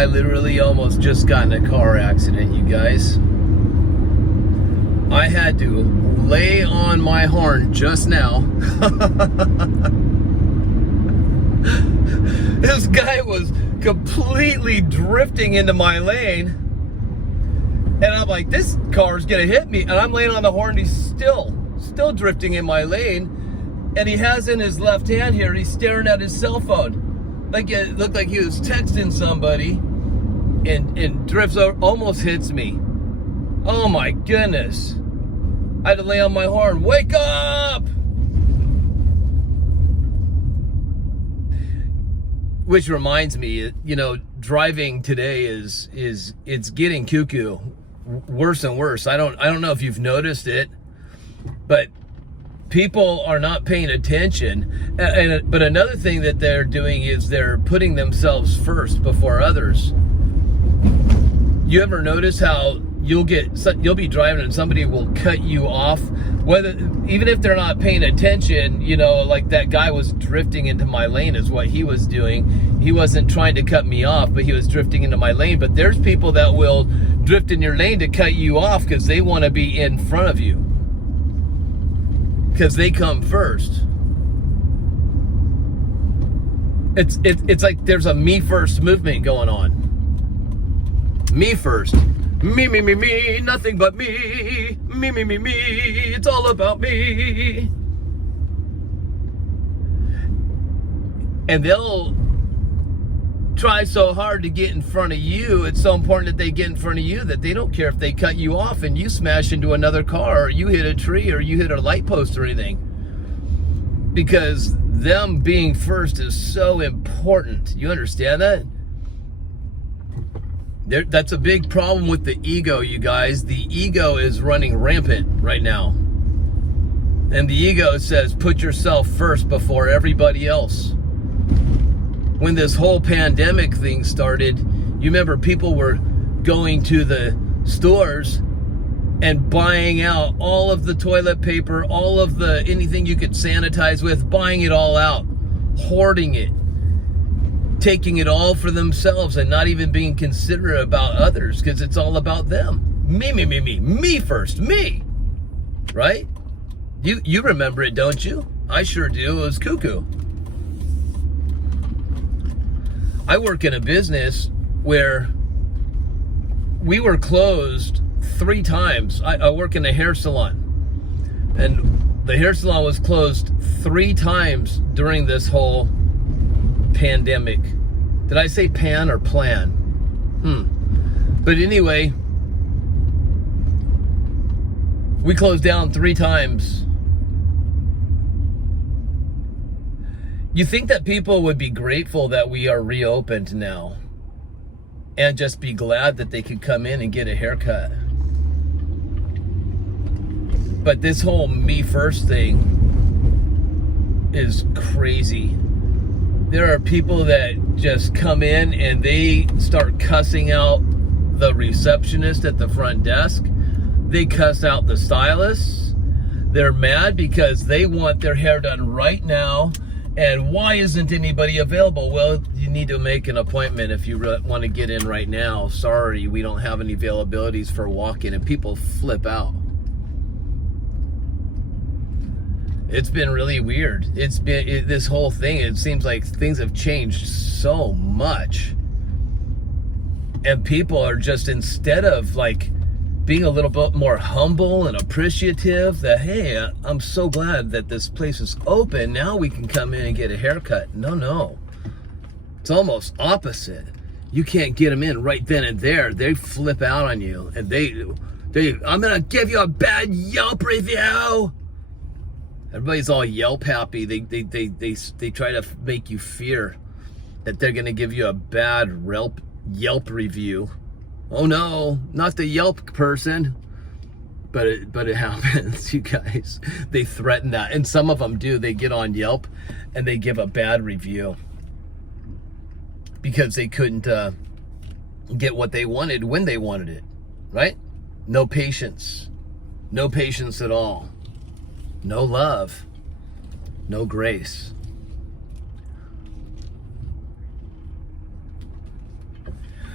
I literally almost just got in a car accident, you guys. I had to lay on my horn just now. This guy was completely drifting into my lane. And I'm like, this car's gonna hit me. And I'm laying on the horn, he's still drifting in my lane. And he has in his left hand here, he's staring at his cell phone. Like it looked like he was texting somebody and drifts over, almost hits me. Oh my goodness. I had to lay on my horn, wake up! Which reminds me, you know, driving today is it's getting cuckoo, worse and worse. I don't know if you've noticed it, but people are not paying attention. But another thing that they're doing is they're putting themselves first before others. You ever notice how you'll be driving and somebody will cut you off, even if they're not paying attention, you know, like that guy was drifting into my lane is what he was doing. He wasn't trying to cut me off, but he was drifting into my lane. But there's people that will drift in your lane to cut you off because they want to be in front of you, because they come first. It's like there's a me first movement going on. Me first. Me, nothing but me. Me, it's all about me. And they'll try so hard to get in front of you. It's so important that they get in front of you that they don't care if they cut you off and you smash into another car, or you hit a tree, or you hit a light post or anything. Because them being first is so important. You understand that? That's a big problem with the ego, you guys. The ego is running rampant right now. And the ego says, put yourself first before everybody else. When this whole pandemic thing started, you remember people were going to the stores and buying out all of the toilet paper, all of the anything you could sanitize with, buying it all out, hoarding it, taking it all for themselves and not even being considerate about others, because it's all about them. Me first, me. Right? You remember it, don't you? I sure do. It was cuckoo. I work in a business where we were closed 3 times. I work in a hair salon, and the hair salon was closed 3 times during this whole pandemic. Did I say pan or plan? But anyway, we closed down 3 times. You think that people would be grateful that we are reopened now and just be glad that they could come in and get a haircut. But this whole me first thing is crazy. There are people that just come in and they start cussing out the receptionist at the front desk. They cuss out the stylists. They're mad because they want their hair done right now. And why isn't anybody available? Well, you need to make an appointment if you want to get in right now. Sorry, we don't have any availabilities for walk-in. And people flip out. It's been really weird. This whole thing, it seems like things have changed so much. And people are just, instead of like being a little bit more humble and appreciative that, hey, I'm so glad that this place is open. Now we can come in and get a haircut. No. It's almost opposite. You can't get them in right then and there. They flip out on you, and I'm going to give you a bad Yelp review. Everybody's all Yelp happy. They try to make you fear that they're going to give you a bad Yelp review. Oh no, not the Yelp person. But it happens, you guys. They threaten that. And some of them do. They get on Yelp and they give a bad review because they couldn't get what they wanted when they wanted it, right? No patience. No patience at all. No love. No grace.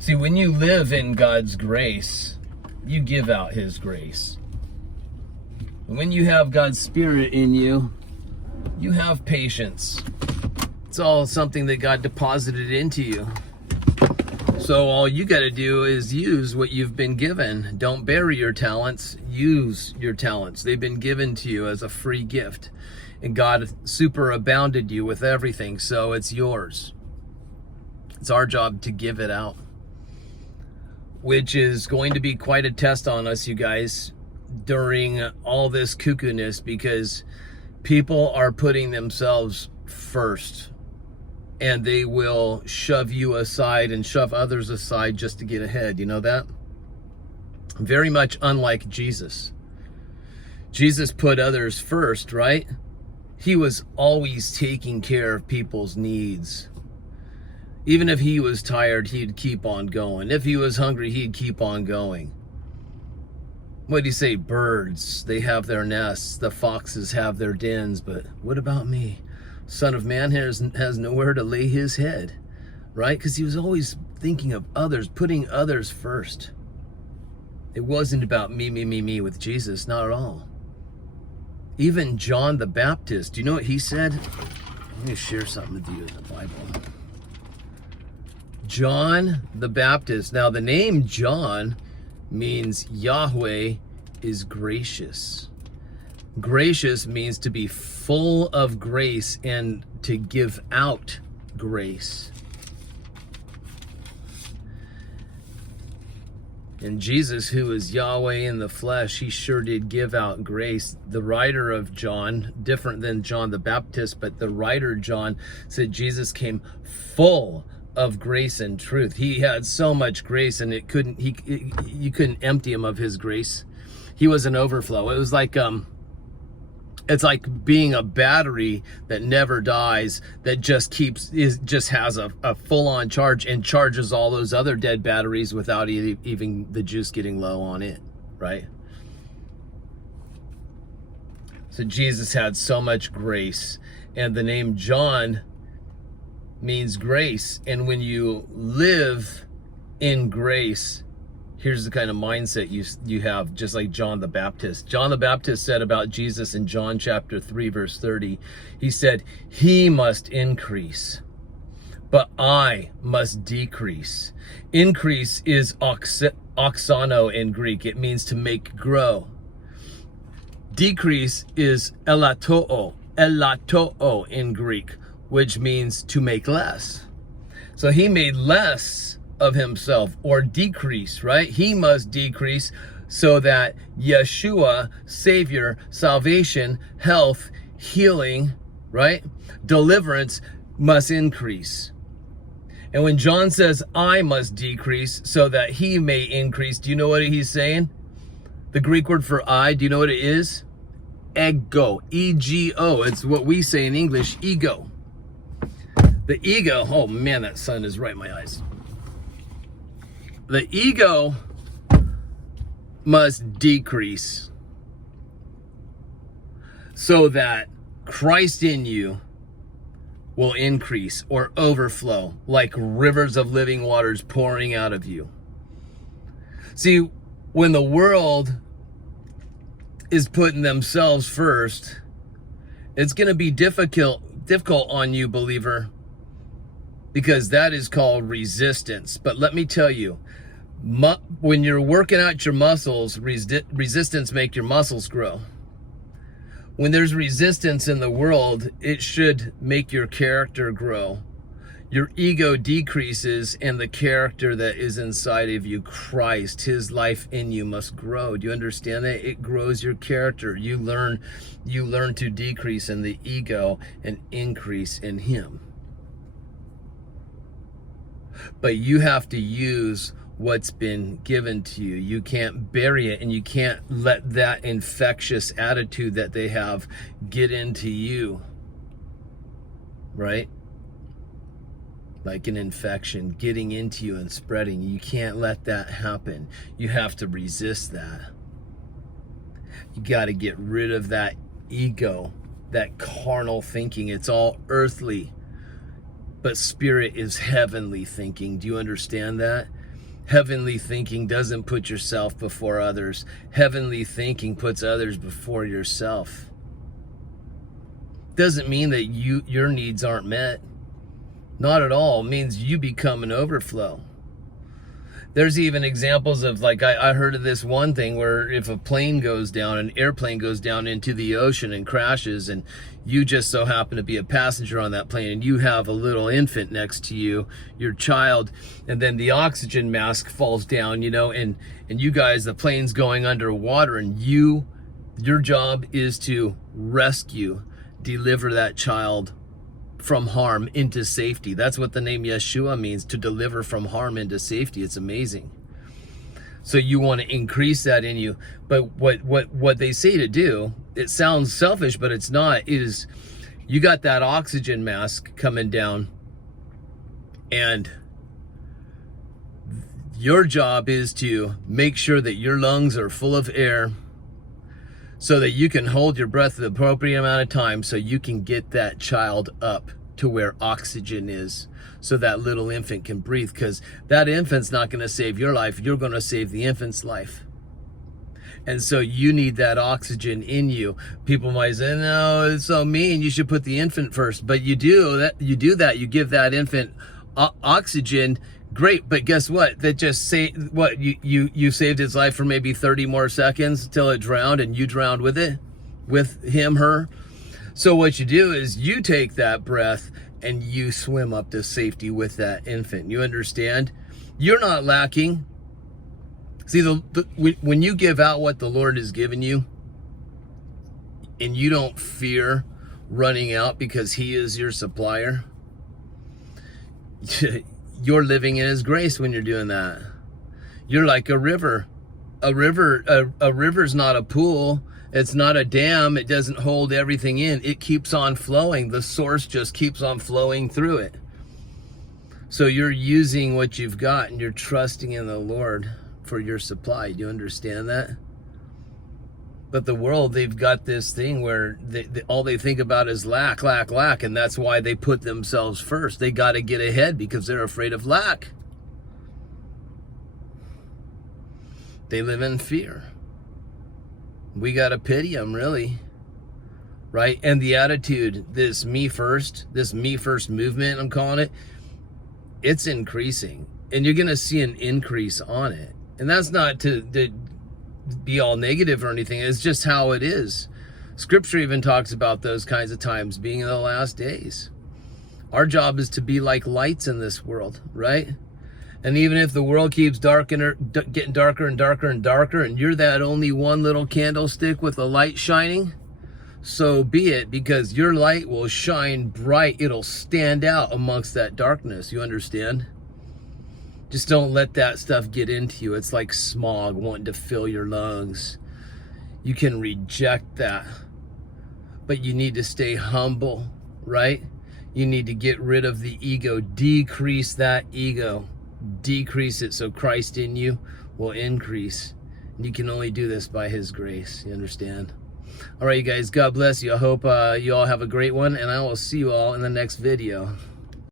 See, when you live in God's grace, you give out his grace. When you have God's Spirit in you, you have patience. It's all something that God deposited into you. So all you got to do is use what you've been given. Don't bury your talents. Use your talents. They've been given to you as a free gift. And God superabounded you with everything, so it's yours. It's our job to give it out, which is going to be quite a test on us, you guys, during all this cuckoo-ness, because people are putting themselves first, and they will shove you aside and shove others aside just to get ahead. You know that? Very much unlike Jesus. Jesus put others first, right? He was always taking care of people's needs. Even if he was tired, he'd keep on going. If he was hungry, he'd keep on going. What do you say? Birds, they have their nests. The foxes have their dens. But what about me? Son of Man has nowhere to lay his head, right? Because he was always thinking of others, putting others first. It wasn't about me with Jesus, not at all. Even John the Baptist, do you know what he said? Let me share something with you in the Bible. John the Baptist. Now, the name John means Yahweh is gracious. Gracious means to be full of grace and to give out grace. And Jesus, who is Yahweh in the flesh, he sure did give out grace. The writer of John, different than John the Baptist, but the writer John said Jesus came full of grace and truth. He had so much grace, and you couldn't empty him of his grace. He was an overflow. It was like it's like being a battery that never dies, that just has a full-on charge and charges all those other dead batteries without even the juice getting low on it, right? So Jesus had so much grace, and the name John means grace. And when you live in grace, here's the kind of mindset you have, just like John the Baptist. John the Baptist said about Jesus in John chapter 3, verse 30, he said, he must increase, but I must decrease. Increase is oxano in Greek. It means to make grow. Decrease is elatoo in Greek, which means to make less. So he made less of himself, or decrease, right? He must decrease so that Yeshua, Savior, salvation, health, healing, right? Deliverance must increase. And when John says, I must decrease so that he may increase, do you know what he's saying? The Greek word for I, do you know what it is? Ego, E-G-O. It's what we say in English, ego. The ego, oh man, that sun is right in my eyes. The ego must decrease so that Christ in you will increase or overflow like rivers of living waters pouring out of you. See, when the world is putting themselves first, it's going to be difficult on you, believer, because that is called resistance. But let me tell you, when you're working out your muscles, resistance make your muscles grow. When there's resistance in the world, it should make your character grow. Your ego decreases, and the character that is inside of you, Christ, his life in you, must grow. Do you understand that? It grows your character. You learn to decrease in the ego and increase in him. But you have to use what's been given to you. You can't bury it, and you can't let that infectious attitude that they have get into you, right? Like an infection getting into you and spreading. You can't let that happen. You have to resist that. You got to get rid of that ego, that carnal thinking. It's all earthly, but spirit is heavenly thinking. Do you understand that? Heavenly thinking doesn't put yourself before others. Heavenly thinking puts others before yourself. Doesn't mean that your needs aren't met. Not at all. It means you become an overflow. There's even examples of, like, I heard of this one thing where if a plane goes down, an airplane goes down into the ocean and crashes, and you just so happen to be a passenger on that plane, and you have a little infant next to you, your child, and then the oxygen mask falls down, you know, and you guys, the plane's going underwater, and your job is to rescue, deliver that child from harm into safety. That's what the name Yeshua means, to deliver from harm into safety. It's amazing. So you want to increase that in you. But what they say to do, it sounds selfish, but it's not, is you got that oxygen mask coming down, and your job is to make sure that your lungs are full of air so that you can hold your breath the appropriate amount of time so you can get that child up to where oxygen is so that little infant can breathe, because that infant's not going to save your life. You're going to save the infant's life. And so you need that oxygen in you. People might say, no, it's so mean, you should put the infant first. But you do that, you give that infant oxygen. Great, but guess what? That just you saved its life for maybe 30 more seconds till it drowned, and you drowned with it, with him, her. So what you do is you take that breath and you swim up to safety with that infant. You understand? You're not lacking. See, when you give out what the Lord has given you, and you don't fear running out because He is your supplier, you're living in His grace when you're doing that. You're like a river. A river's not a pool. It's not a dam. It doesn't hold everything in. It keeps on flowing. The source just keeps on flowing through it. So you're using what you've got, and you're trusting in the Lord for your supply. Do you understand that? But the world, they've got this thing where all they think about is lack, and that's why they put themselves first. They got to get ahead because they're afraid of lack. They live in fear. We got to pity them, really. Right? And the attitude, this me first movement, I'm calling it, it's increasing. And you're going to see an increase on it. And that's not to be all negative or anything. It's just how it is. Scripture even talks about those kinds of times being in the last days. Our job is to be like lights in this world, right? And even if the world keeps getting darker and darker and darker, and you're that only one little candlestick with a light shining, so be it, because your light will shine bright. It'll stand out amongst that darkness. You understand? Just don't let that stuff get into you. It's like smog wanting to fill your lungs. You can reject that, but you need to stay humble, right? You need to get rid of the ego, decrease that ego, decrease it so Christ in you will increase. And you can only do this by His grace. You understand? All right, you guys, God bless you. I hope you all have a great one, and I will see you all in the next video.